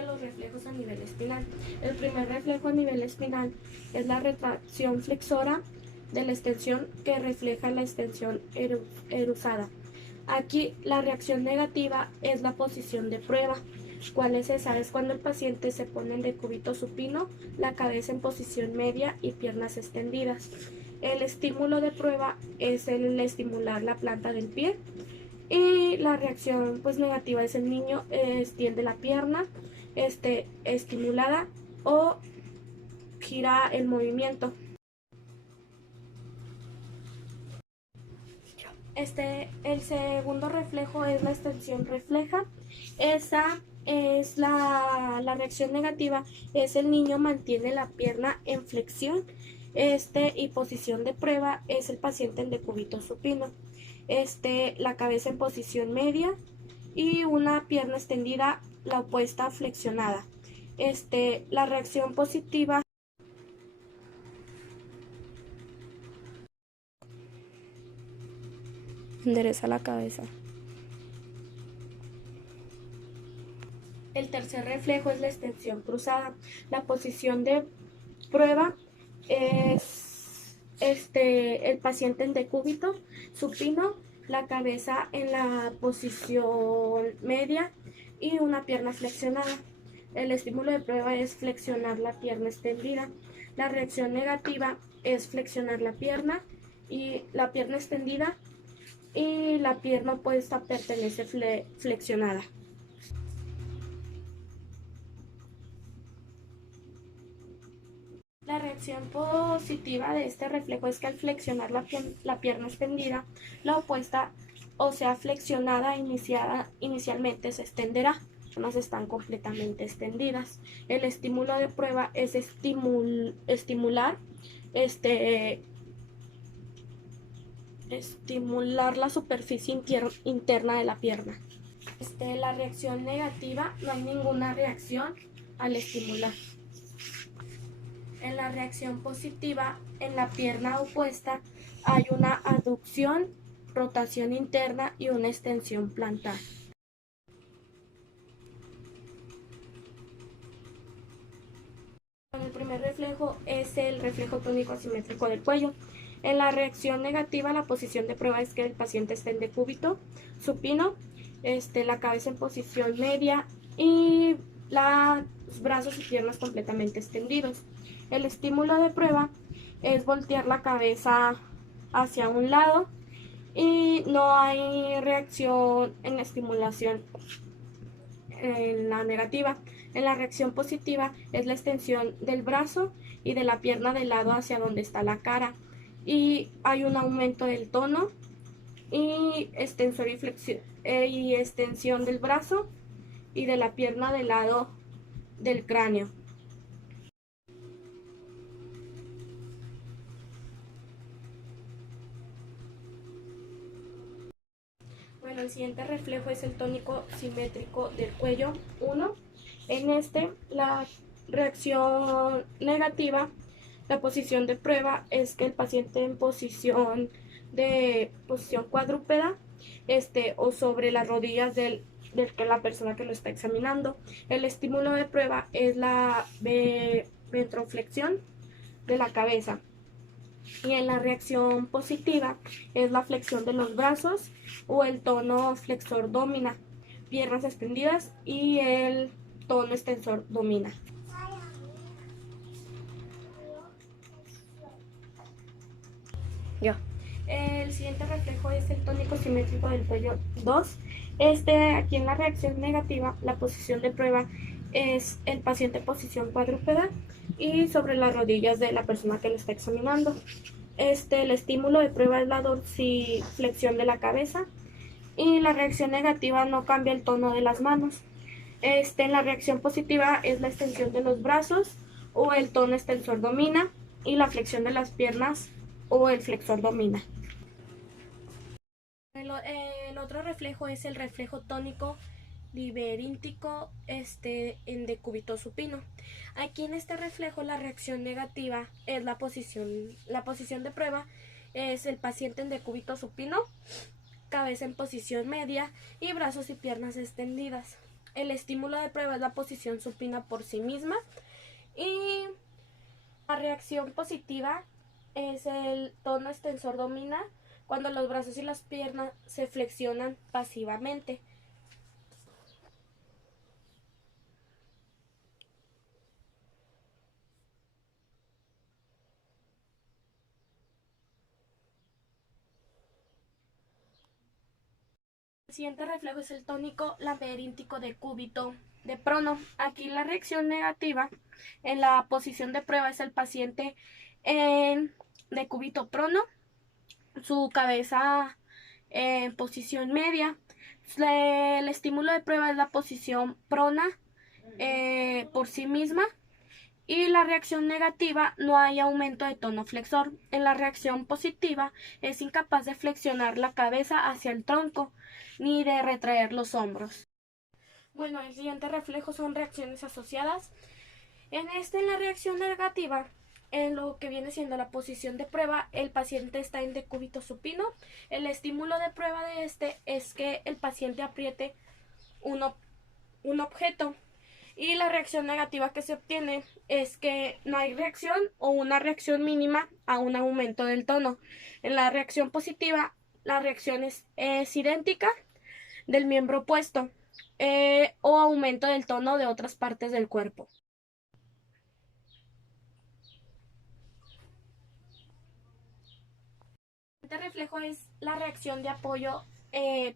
de los reflejos a nivel espinal. El primer reflejo a nivel espinal es la retracción flexora de la extensión que refleja la extensión erusada. Aquí la reacción negativa es la posición de prueba. ¿Cuál es esa? Es cuando el paciente se pone en decúbito supino, la cabeza en posición media y piernas extendidas. El estímulo de prueba es el estimular la planta del pie. Y la reacción negativa es el niño extiende la pierna estimulada o gira el movimiento. El segundo reflejo es la extensión refleja. Esa es la reacción negativa, es el niño mantiene la pierna en flexión y posición de prueba es el paciente en decúbito supino. La cabeza en posición media y una pierna extendida, la opuesta flexionada. La reacción positiva endereza la cabeza. El tercer reflejo es la extensión cruzada. La posición de prueba es el paciente en decúbito supino, la cabeza en la posición media y una pierna flexionada. El estímulo de prueba es flexionar la pierna extendida. La reacción negativa es flexionar la pierna extendida y la pierna opuesta pertenece flexionada. La reacción positiva de este reflejo es que al flexionar la pierna extendida, la opuesta, o sea, flexionada inicialmente se extenderá. Las piernas están completamente extendidas. El estímulo de prueba es estimular la superficie interna de la pierna. La reacción negativa, no hay ninguna reacción al estimular. En la reacción positiva, en la pierna opuesta hay una aducción, rotación interna y una extensión plantar. El primer reflejo es el reflejo tónico asimétrico del cuello. En la reacción negativa, la posición de prueba es que el paciente esté en decúbito supino, la cabeza en posición media y los brazos y piernas completamente extendidos. El estímulo de prueba es voltear la cabeza hacia un lado y no hay reacción en la estimulación en la negativa. En la reacción positiva es la extensión del brazo y de la pierna del lado hacia donde está la cara y hay un aumento del tono y y extensión del brazo y de la pierna del lado del cráneo. Bueno, el siguiente reflejo es el tónico simétrico del cuello 1. En la reacción negativa, la posición de prueba es que el paciente en posición cuadrúpeda o sobre las rodillas de la persona que lo está examinando. El estímulo de prueba es la ventroflexión de la cabeza. Y en la reacción positiva es la flexión de los brazos o el tono flexor domina, piernas extendidas y el tono extensor domina. El siguiente reflejo es el tónico simétrico del cuello 2. Aquí en la reacción negativa, la posición de prueba es el paciente en posición cuadrúpeda y sobre las rodillas de la persona que lo está examinando. El estímulo de prueba es la dorsiflexión de la cabeza y la reacción negativa no cambia el tono de las manos. En la reacción positiva es la extensión de los brazos o el tono extensor domina y la flexión de las piernas o el flexor domina. El otro reflejo es el reflejo tónico liberíntico en decúbito supino. Aquí en este reflejo la reacción negativa es la posición de prueba es el paciente en decúbito supino, cabeza en posición media y brazos y piernas extendidas. el estímulo de prueba es la posición supina por sí misma. Y la reacción positiva es el tono extensor domina cuando los brazos y las piernas se flexionan pasivamente. El siguiente reflejo es el tónico laberíntico de cúbito de prono. Aquí la reacción negativa en la posición de prueba es el paciente de cúbito prono, su cabeza en posición media. El estímulo de prueba es la posición prona por sí misma. Y la reacción negativa no hay aumento de tono flexor. En la reacción positiva es incapaz de flexionar la cabeza hacia el tronco ni de retraer los hombros. Bueno, el siguiente reflejo son reacciones asociadas. En la reacción negativa, en lo que viene siendo la posición de prueba, el paciente está en decúbito supino. El estímulo de prueba de es que el paciente apriete un objeto. Y la reacción negativa que se obtiene es que no hay reacción o una reacción mínima a un aumento del tono. En la reacción positiva, la reacción es idéntica del miembro opuesto o aumento del tono de otras partes del cuerpo. Este reflejo es la reacción de apoyo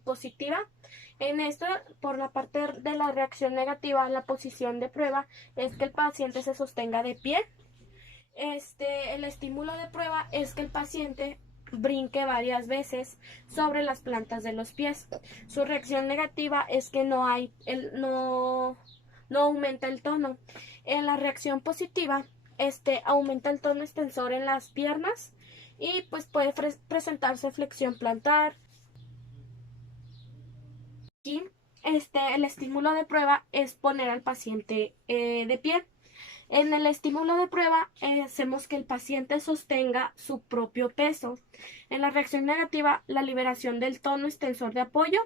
positiva. En esto, por la parte de la reacción negativa, la posición de prueba es que el paciente se sostenga de pie. El estímulo de prueba es que el paciente brinque varias veces sobre las plantas de los pies. Su reacción negativa es que no aumenta el tono. En la reacción positiva, aumenta el tono extensor en las piernas y pues puede presentarse flexión plantar. Aquí, el estímulo de prueba es poner al paciente de pie. En el estímulo de prueba hacemos que el paciente sostenga su propio peso. En la reacción negativa, la liberación del tono extensor de apoyo.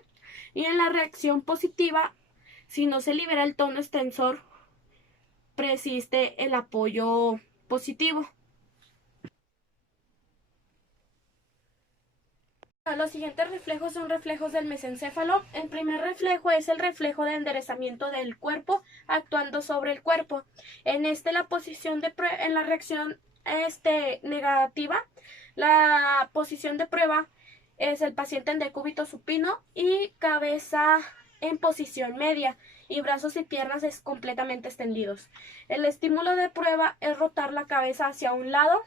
Y en la reacción positiva, si no se libera el tono extensor, persiste el apoyo positivo. Los siguientes reflejos son reflejos del mesencéfalo. El primer reflejo es el reflejo de enderezamiento del cuerpo actuando sobre el cuerpo. En la posición en la reacción negativa, la posición de prueba es el paciente en decúbito supino y cabeza en posición media y brazos y piernas completamente extendidos. El estímulo de prueba es rotar la cabeza hacia un lado.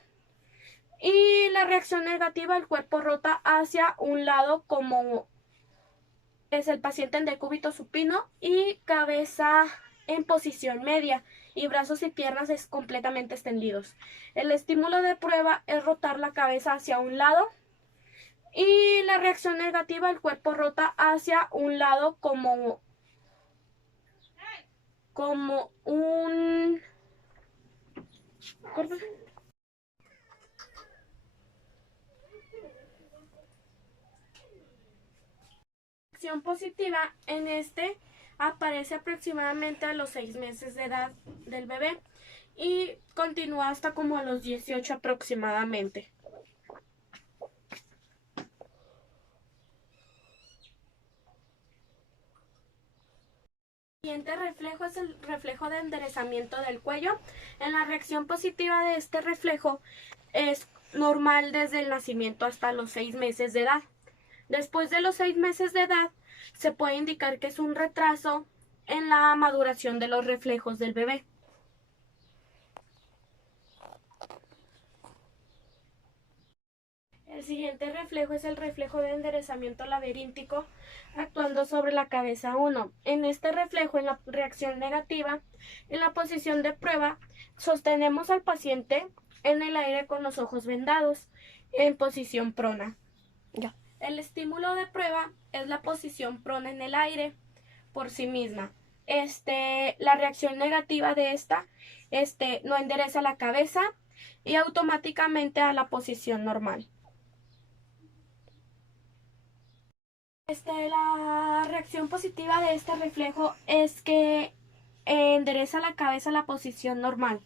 Y la reacción negativa, el cuerpo rota hacia un lado como es el paciente en decúbito supino y cabeza en posición media y brazos y piernas completamente extendidos. El estímulo de prueba es rotar la cabeza hacia un lado y la reacción negativa, el cuerpo rota hacia un lado como un... Reacción positiva en aparece aproximadamente a los 6 meses de edad del bebé y continúa hasta como a los 18 aproximadamente. El siguiente reflejo es el reflejo de enderezamiento del cuello. En la reacción positiva de este reflejo es normal desde el nacimiento hasta los 6 meses de edad. Después de los 6 meses de edad, se puede indicar que es un retraso en la maduración de los reflejos del bebé. El siguiente reflejo es el reflejo de enderezamiento laberíntico actuando sobre la cabeza 1. En este reflejo, en la reacción negativa, en la posición de prueba, sostenemos al paciente en el aire con los ojos vendados, en posición prona. Ya. El estímulo de prueba es la posición prona en el aire por sí misma. La reacción negativa de no endereza la cabeza y automáticamente a la posición normal. La reacción positiva de este reflejo es que endereza la cabeza a la posición normal.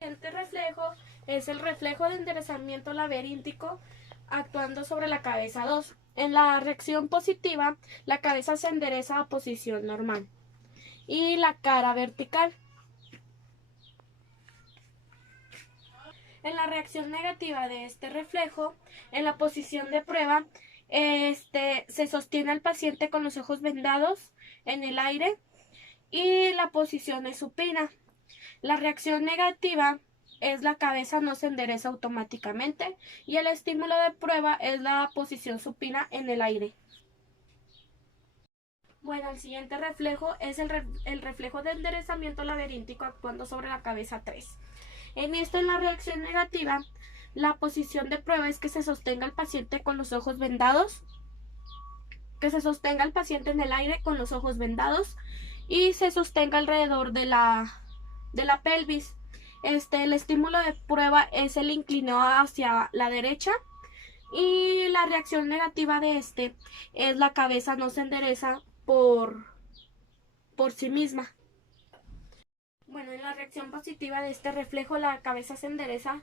El siguiente reflejo es el reflejo de enderezamiento laberíntico actuando sobre la cabeza 2. En la reacción positiva, la cabeza se endereza a posición normal y la cara vertical. En la reacción negativa de este reflejo, en la posición de prueba, se sostiene al paciente con los ojos vendados en el aire y la posición es supina. La reacción negativa es la cabeza no se endereza automáticamente y el estímulo de prueba es la posición supina en el aire. Bueno, el siguiente reflejo es el reflejo de enderezamiento laberíntico actuando sobre la cabeza 3. En la reacción negativa, la posición de prueba es que se sostenga el paciente con los ojos vendados, que se sostenga el paciente en el aire con los ojos vendados y se sostenga alrededor de la pelvis. El estímulo de prueba es el inclinado hacia la derecha y la reacción negativa de es la cabeza no se endereza por sí misma. Bueno, en la reacción positiva de este reflejo, la cabeza se endereza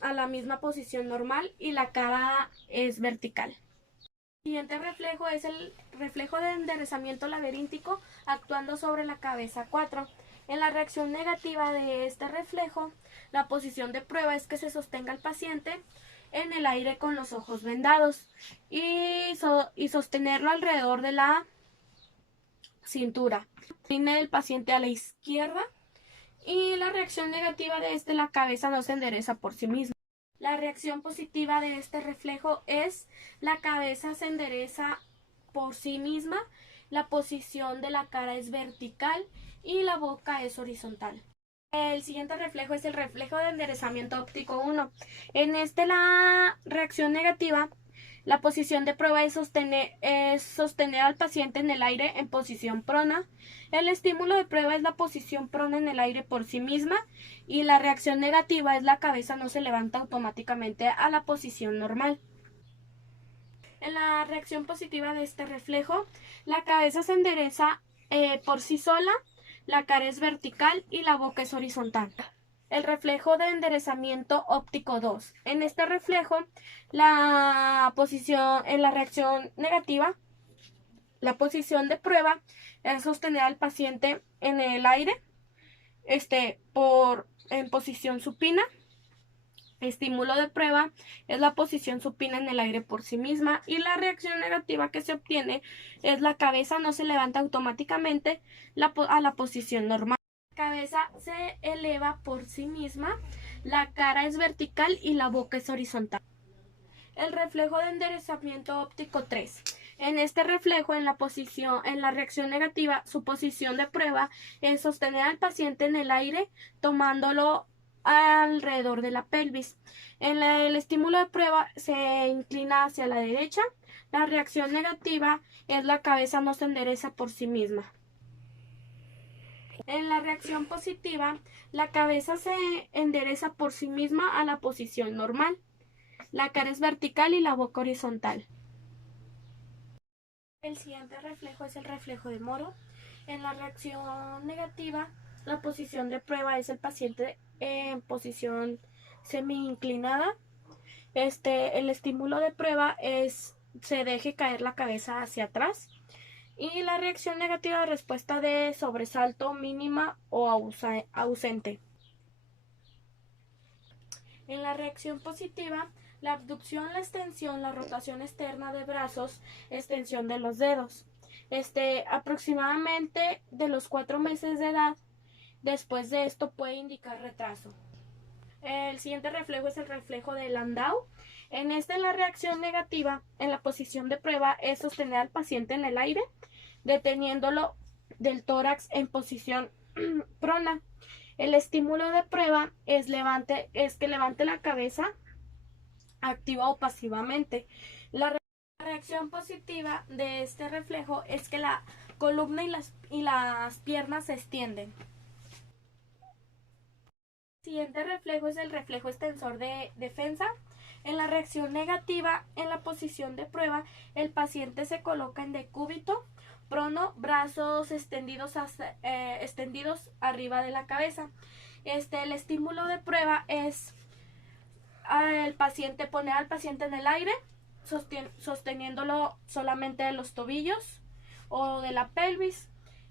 a la misma posición normal y la cara es vertical. El siguiente reflejo es el reflejo de enderezamiento laberíntico actuando sobre la cabeza 4. En la reacción negativa de este reflejo, la posición de prueba es que se sostenga el paciente en el aire con los ojos vendados y sostenerlo alrededor de la cintura. Incline el paciente a la izquierda y la reacción negativa de la cabeza no se endereza por sí misma. La reacción positiva de este reflejo es la cabeza se endereza por sí misma, la posición de la cara es vertical y la boca es horizontal. El siguiente reflejo es el reflejo de enderezamiento óptico 1. En la reacción negativa, la posición de prueba es sostener al paciente en el aire en posición prona. El estímulo de prueba es la posición prona en el aire por sí misma y la reacción negativa es la cabeza no se levanta automáticamente a la posición normal. En la reacción positiva de este reflejo, la cabeza se endereza por sí sola, la cara es vertical y la boca es horizontal. El reflejo de enderezamiento óptico 2. En este reflejo, la posición en la reacción negativa, la posición de prueba es sostener al paciente en el aire, en posición supina. Estímulo de prueba es la posición supina en el aire por sí misma y la reacción negativa que se obtiene es la cabeza no se levanta automáticamente a la posición normal. La cabeza se eleva por sí misma, la cara es vertical y la boca es horizontal. El reflejo de enderezamiento óptico 3. En este reflejo, en la reacción negativa, su posición de prueba es sostener al paciente en el aire tomándolo alrededor de la pelvis. El estímulo de prueba se inclina hacia la derecha. La reacción negativa es la cabeza no se endereza por sí misma. En la reacción positiva, la cabeza se endereza por sí misma a la posición normal. La cara es vertical y la boca horizontal. El siguiente reflejo es el reflejo de Moro. En la reacción negativa, la posición de prueba es el paciente en posición semi-inclinada. El estímulo de prueba se deje caer la cabeza hacia atrás. Y la reacción negativa, respuesta de sobresalto mínima o ausente. En la reacción positiva, la abducción, la extensión, la rotación externa de brazos, extensión de los dedos. Aproximadamente de los 4 meses de edad, después de esto puede indicar retraso. El siguiente reflejo es el reflejo de Landau. En la reacción negativa, en la posición de prueba, es sostener al paciente en el aire, deteniéndolo del tórax en posición prona. El estímulo de prueba es que levante la cabeza activa o pasivamente. La reacción positiva de este reflejo es que la columna y las piernas se extienden. El siguiente reflejo es el reflejo extensor de defensa. En la reacción negativa, en la posición de prueba, el paciente se coloca en decúbito, prono, brazos extendidos arriba de la cabeza. El estímulo de prueba es poner al paciente en el aire, sosteniéndolo solamente de los tobillos o de la pelvis.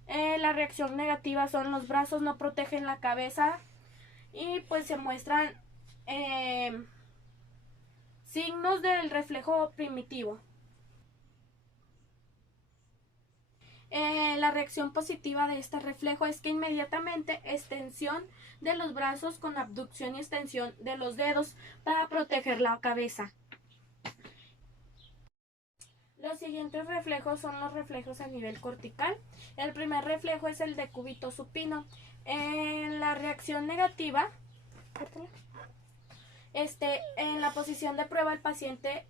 La reacción negativa son los brazos no protegen la cabeza y pues se muestran signos del reflejo primitivo. La reacción positiva de este reflejo es que inmediatamente extensión de los brazos con abducción y extensión de los dedos para proteger la cabeza. Los siguientes reflejos son los reflejos a nivel cortical. El primer reflejo es el decúbito supino. En la reacción negativa, en la posición de prueba el paciente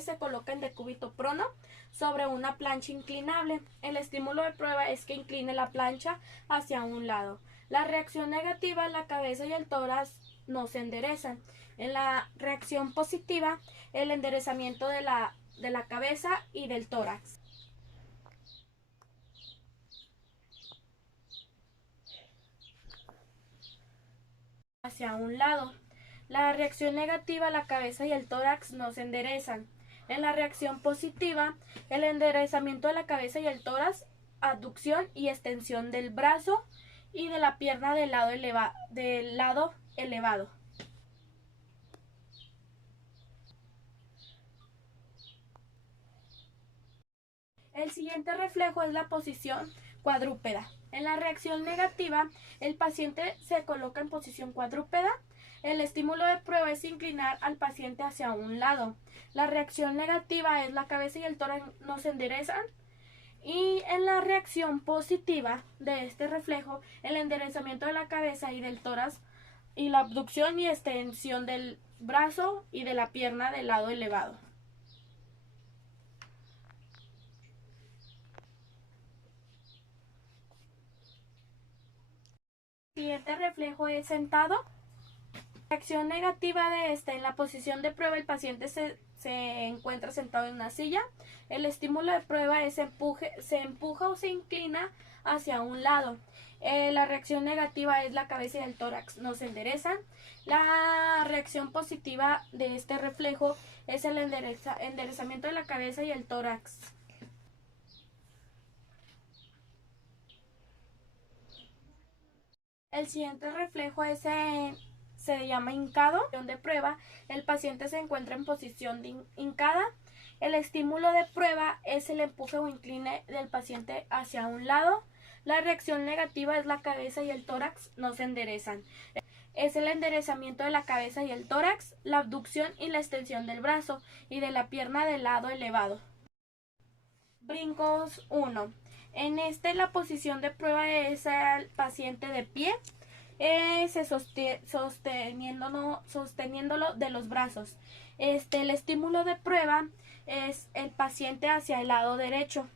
se coloca en decúbito prono sobre una plancha inclinable. El estímulo de prueba es que incline la plancha hacia un lado. La reacción negativa, la cabeza y el tórax no se enderezan. En la reacción positiva, el enderezamiento de la cabeza y del tórax. Hacia un lado. La reacción negativa, la cabeza y el tórax no se enderezan. En la reacción positiva, el enderezamiento de la cabeza y el tórax, abducción y extensión del brazo y de la pierna del lado elevado. El siguiente reflejo es la posición cuadrúpeda. En la reacción negativa, el paciente se coloca en posición cuadrúpeda. El estímulo de prueba es inclinar al paciente hacia un lado. La reacción negativa es la cabeza y el tórax no se enderezan. Y en la reacción positiva de este reflejo, el enderezamiento de la cabeza y del tórax y la abducción y extensión del brazo y de la pierna del lado elevado. El siguiente reflejo es sentado. La reacción negativa de en la posición de prueba el paciente se encuentra sentado en una silla. El estímulo de prueba es se empuja o se inclina hacia un lado. La reacción negativa es la cabeza y el tórax no se enderezan. La reacción positiva de este reflejo es el enderezamiento de la cabeza y el tórax. El siguiente reflejo se llama hincado. De prueba, el paciente se encuentra en posición hincada. El estímulo de prueba es el empuje o incline del paciente hacia un lado. La reacción negativa es la cabeza y el tórax no se enderezan. Es el enderezamiento de la cabeza y el tórax, la abducción y la extensión del brazo y de la pierna del lado elevado. Brincos 1. En la posición de prueba es el paciente de pie, sosteniéndolo de los brazos. El estímulo de prueba es el paciente hacia el lado derecho,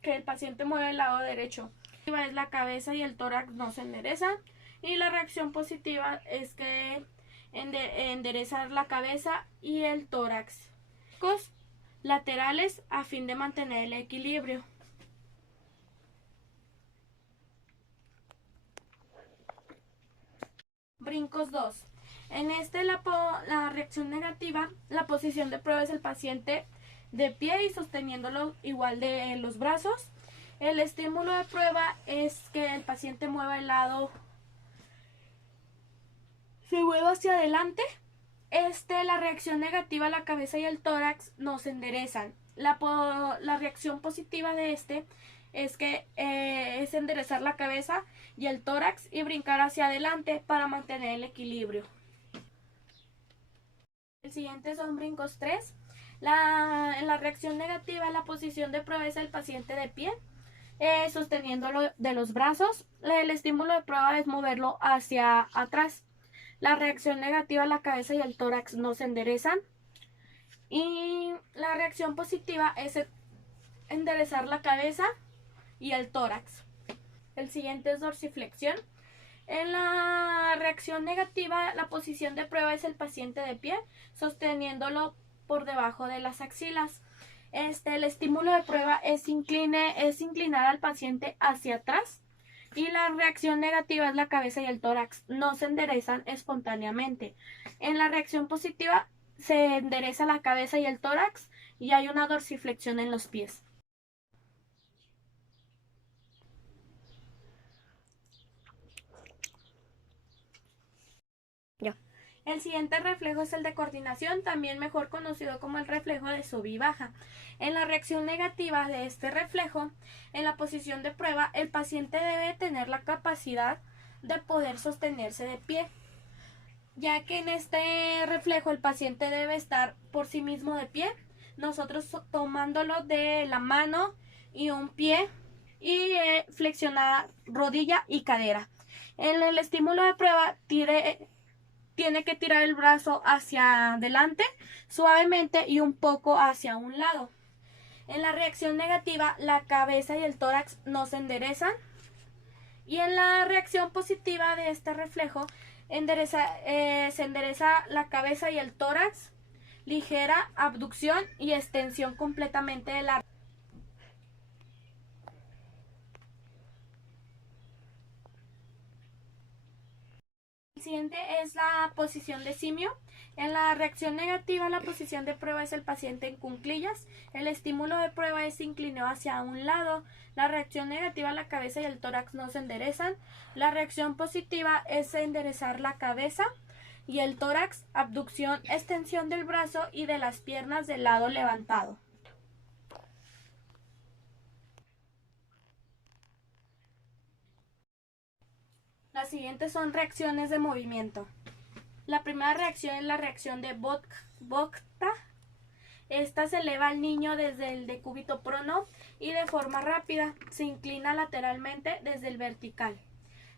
que el paciente mueve el lado derecho. Es la cabeza y el tórax no se enderezan. Y la reacción positiva es que enderezar la cabeza y el tórax laterales a fin de mantener el equilibrio. Brincos 2. En la reacción negativa, la posición de prueba es el paciente de pie y sosteniéndolo igual de los brazos. El estímulo de prueba es que el paciente mueva se mueva hacia adelante. La reacción negativa, la cabeza y el tórax no se enderezan. La reacción positiva de es que es enderezar la cabeza y el tórax y brincar hacia adelante para mantener el equilibrio. El siguiente son brincos 3. En la reacción negativa, la posición de prueba es el paciente de pie, sosteniéndolo de los brazos. El estímulo de prueba es moverlo hacia atrás. La reacción negativa, la cabeza y el tórax no se enderezan. Y la reacción positiva es enderezar la cabeza y el tórax. El siguiente es dorsiflexión. En la reacción negativa, la posición de prueba es el paciente de pie, sosteniéndolo por debajo de las axilas. El estímulo de prueba es inclinar al paciente hacia atrás y la reacción negativa es la cabeza y el tórax. No se enderezan espontáneamente. En la reacción positiva se endereza la cabeza y el tórax y hay una dorsiflexión en los pies. Ya. El siguiente reflejo es el de coordinación, también mejor conocido como el reflejo de sub y baja. En la reacción negativa de este reflejo, en la posición de prueba, el paciente debe tener la capacidad de poder sostenerse de pie, ya que en este reflejo el paciente debe estar por sí mismo de pie, nosotros tomándolo de la mano y un pie y flexionada rodilla y cadera. En el estímulo de prueba tiene que tirar el brazo hacia adelante suavemente y un poco hacia un lado. En la reacción negativa, la cabeza y el tórax no se enderezan. Y en la reacción positiva de este reflejo, se endereza la cabeza y el tórax, ligera abducción y extensión completamente de la. El siguiente es la posición de simio. En la reacción negativa, la posición de prueba es el paciente en cuclillas. El estímulo de prueba es inclinado hacia un lado. La reacción negativa, la cabeza y el tórax no se enderezan. La reacción positiva es enderezar la cabeza y el tórax, abducción, extensión del brazo y de las piernas del lado levantado. Las siguientes son reacciones de movimiento. La primera reacción es la reacción de Bokta. Esta se eleva al niño desde el decúbito prono y de forma rápida se inclina lateralmente desde el vertical.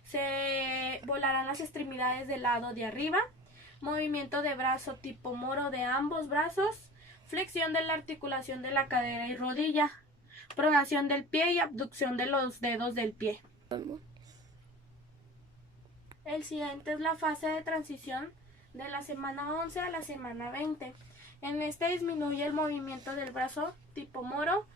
Se volarán las extremidades del lado de arriba. Movimiento de brazo tipo moro de ambos brazos. Flexión de la articulación de la cadera y rodilla. Pronación del pie y abducción de los dedos del pie. El siguiente es la fase de transición de la semana 11 a la semana 20. En este disminuye el movimiento del brazo tipo moro.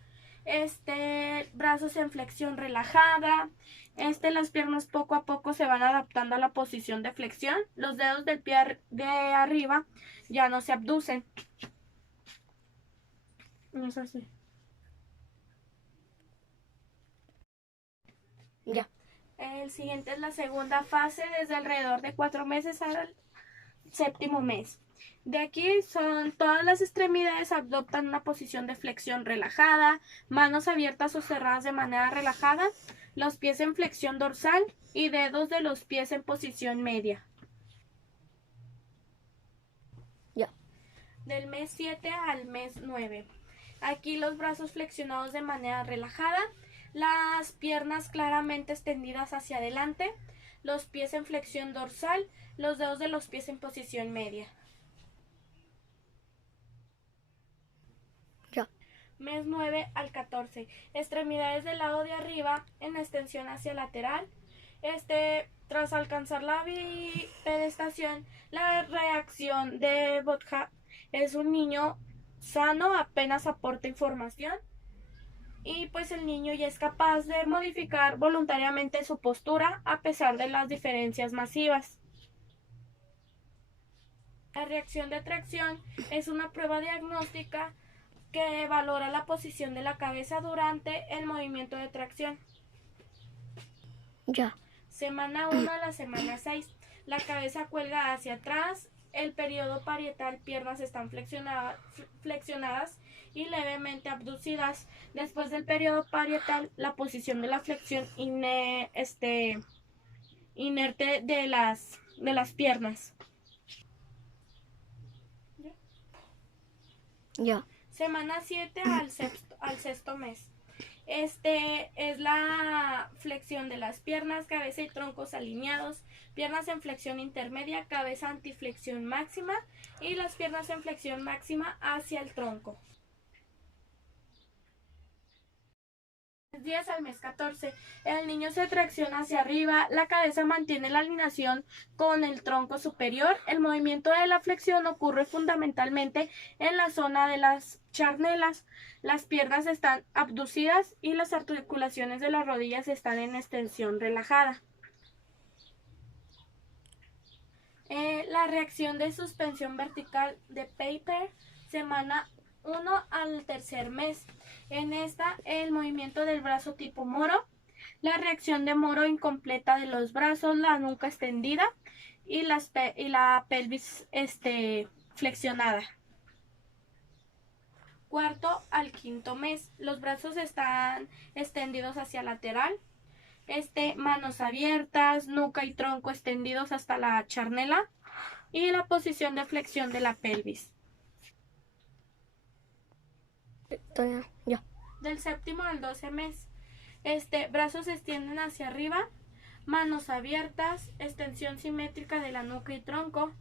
Brazos en flexión relajada. Las piernas poco a poco se van adaptando a la posición de flexión. Los dedos del pie de arriba ya no se abducen. No es así. Ya. El siguiente es la segunda fase desde alrededor de 4 meses al séptimo mes. De aquí son todas las extremidades adoptan una posición de flexión relajada, manos abiertas o cerradas de manera relajada, los pies en flexión dorsal y dedos de los pies en posición media. Ya. Del mes 7 al mes 9. Aquí los brazos flexionados de manera relajada, las piernas claramente extendidas hacia adelante, los pies en flexión dorsal, los dedos de los pies en posición media. Ya. Mes 9 al 14. Extremidades del lado de arriba en extensión hacia lateral. Tras alcanzar la bipedestación, la reacción de Bodha es un niño sano, apenas aporta información. Y pues el niño ya es capaz de modificar voluntariamente su postura a pesar de las diferencias masivas. La reacción de tracción es una prueba diagnóstica que valora la posición de la cabeza durante el movimiento de tracción. Ya. Semana 1 a la semana 6. La cabeza cuelga hacia atrás, el periodo parietal, piernas están flexionadas y levemente abducidas. Después del periodo parietal, la posición de la flexión inerte de las piernas. Ya. Semana 7 al sexto mes. Es la flexión de las piernas, cabeza y troncos alineados, piernas en flexión intermedia, cabeza antiflexión máxima y las piernas en flexión máxima hacia el tronco. Días al mes 14. El niño se tracciona hacia arriba, la cabeza mantiene la alineación con el tronco superior. El movimiento de la flexión ocurre fundamentalmente en la zona de las charnelas. Las piernas están abducidas y las articulaciones de las rodillas están en extensión relajada. La reacción de suspensión vertical de Paper, semana 1 al tercer mes. En esta, el movimiento del brazo tipo moro, la reacción de moro incompleta de los brazos, la nuca extendida y la pelvis flexionada. Cuarto al quinto mes, los brazos están extendidos hacia lateral, manos abiertas, nuca y tronco extendidos hasta la charnela y la posición de flexión de la pelvis. Ya. Del séptimo al 12 mes, brazos se extienden hacia arriba, manos abiertas, extensión simétrica de la nuca y tronco,